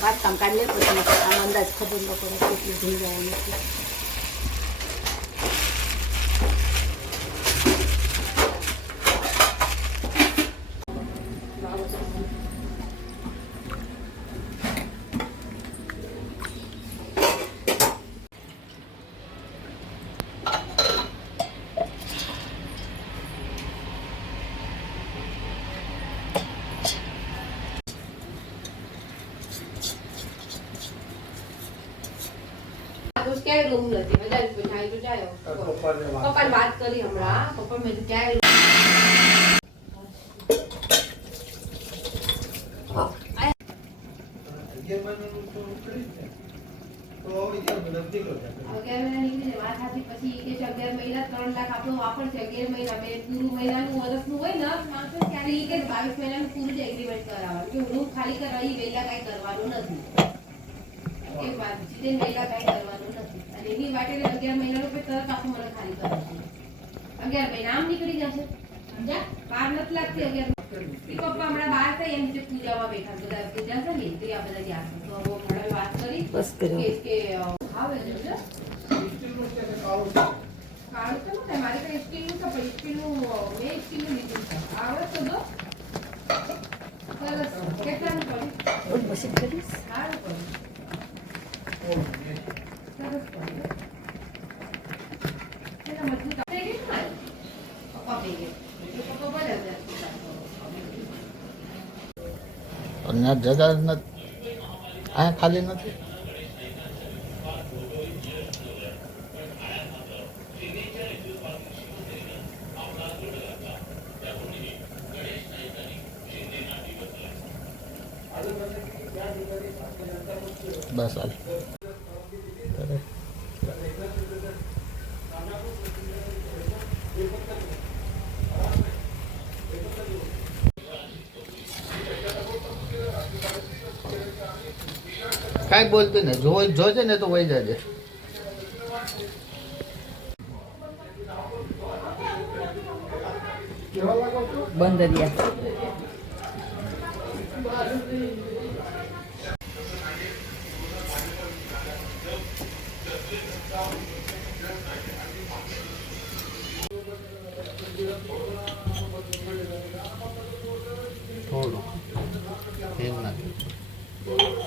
વાત કામ કાઢી લે પછી આનો અંદાજ ખબર ન પડે કેટલું ભીંજાવાનું છે. ક્યાંય રૂમ નથી બધા જાય તો જાય પપ્પાને વાત કરી હમણાં પપ્પા મેં ક્યાંય પછી 11 મહિના 3 લાખ આપણો વાપરશે 11 મહિના બે પૂરું મહિનાનું વર્ષનું હોય ને માણસો ત્યારે એ કે 22 મહિનાનું પૂરું જ એગ્રીમેન્ટ કરાવવાનું કે રૂમ ખાલી કરવા એ વહેલા કઈ કરવાનું નથી એ વાત જીતે વહેલા કઈ કરવાનું નથી અને એની માટે 11 મહિનાનું પછી તરત આખું મને ખાલી કરવાનું 11 મહિના આમ નીકળી જશે સમજ્યા પાર નથી લાગતી 11 પપ્પા હમણાં બહાર થઈ એમ જે પૂજામાં બેઠા બધા પૂજા કરી તો આ બધા ગયા તો હવે વાત કરી બસ કે આવે છે કાળું તો નતું મારે કઈ સ્ટીલનું તો પણ સ્ટીલનું મેં સ્ટીલનું લીધું છે આવે તો દો સરસ કેટલાનું પડ્યું ઓલ મશીન કરીશ સારું પડ્યું સરસ પડ્યું એના મજબૂત આપણે કેટલું મારું પપ્પા પી ગયા પપ્પા બોલે અહીંયા જગા નથી અહીંયા ખાલી નથી બસ હાલ કાંઈ બોલતી ને જોજે ને તો વહી જાજે બંધ રહ્યા થોડું તેલ નાખ્યું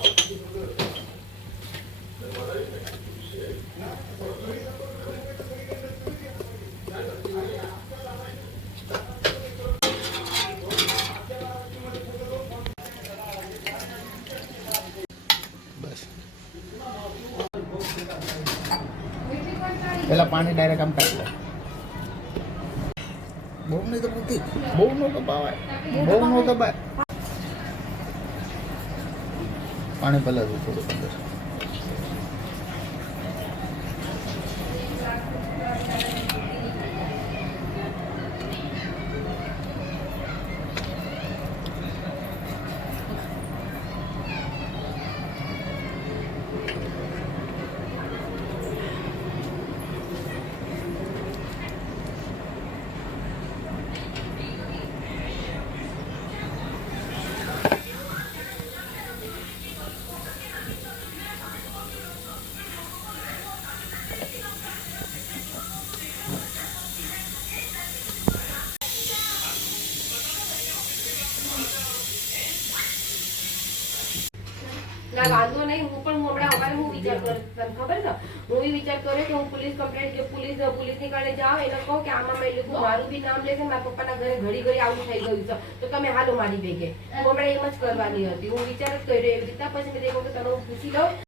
પેલા પાણી ડાયરેક્ટ આમ કાઢી લે બહુ નહીં તો પૂછી બહુ નો દબાવાય બહુ નો દબાય પાણી પહેલા થોડું અંદર ના વાંધો નહીં હું પણ હમણાં અમારે હું વિચાર કરું તમને ખબર છે હું એ વિચાર કર્યો કે હું પોલીસ કમ્પ્લેન્ટ કે પોલીસની કારણે જાઉં એને કહું કે આમાં મેં લીધું મારું બી નામ લેશે મારા પપ્પાના ઘરે ઘડી ઘડી આવું થઈ ગયું છે તો તમે હાલો મારી ભેગે હું હમણાં એમ જ કરવાની હતી હું વિચાર જ કર્યો એવી રીતના પછી મેં દેખો કે તને હું પૂછી લઉં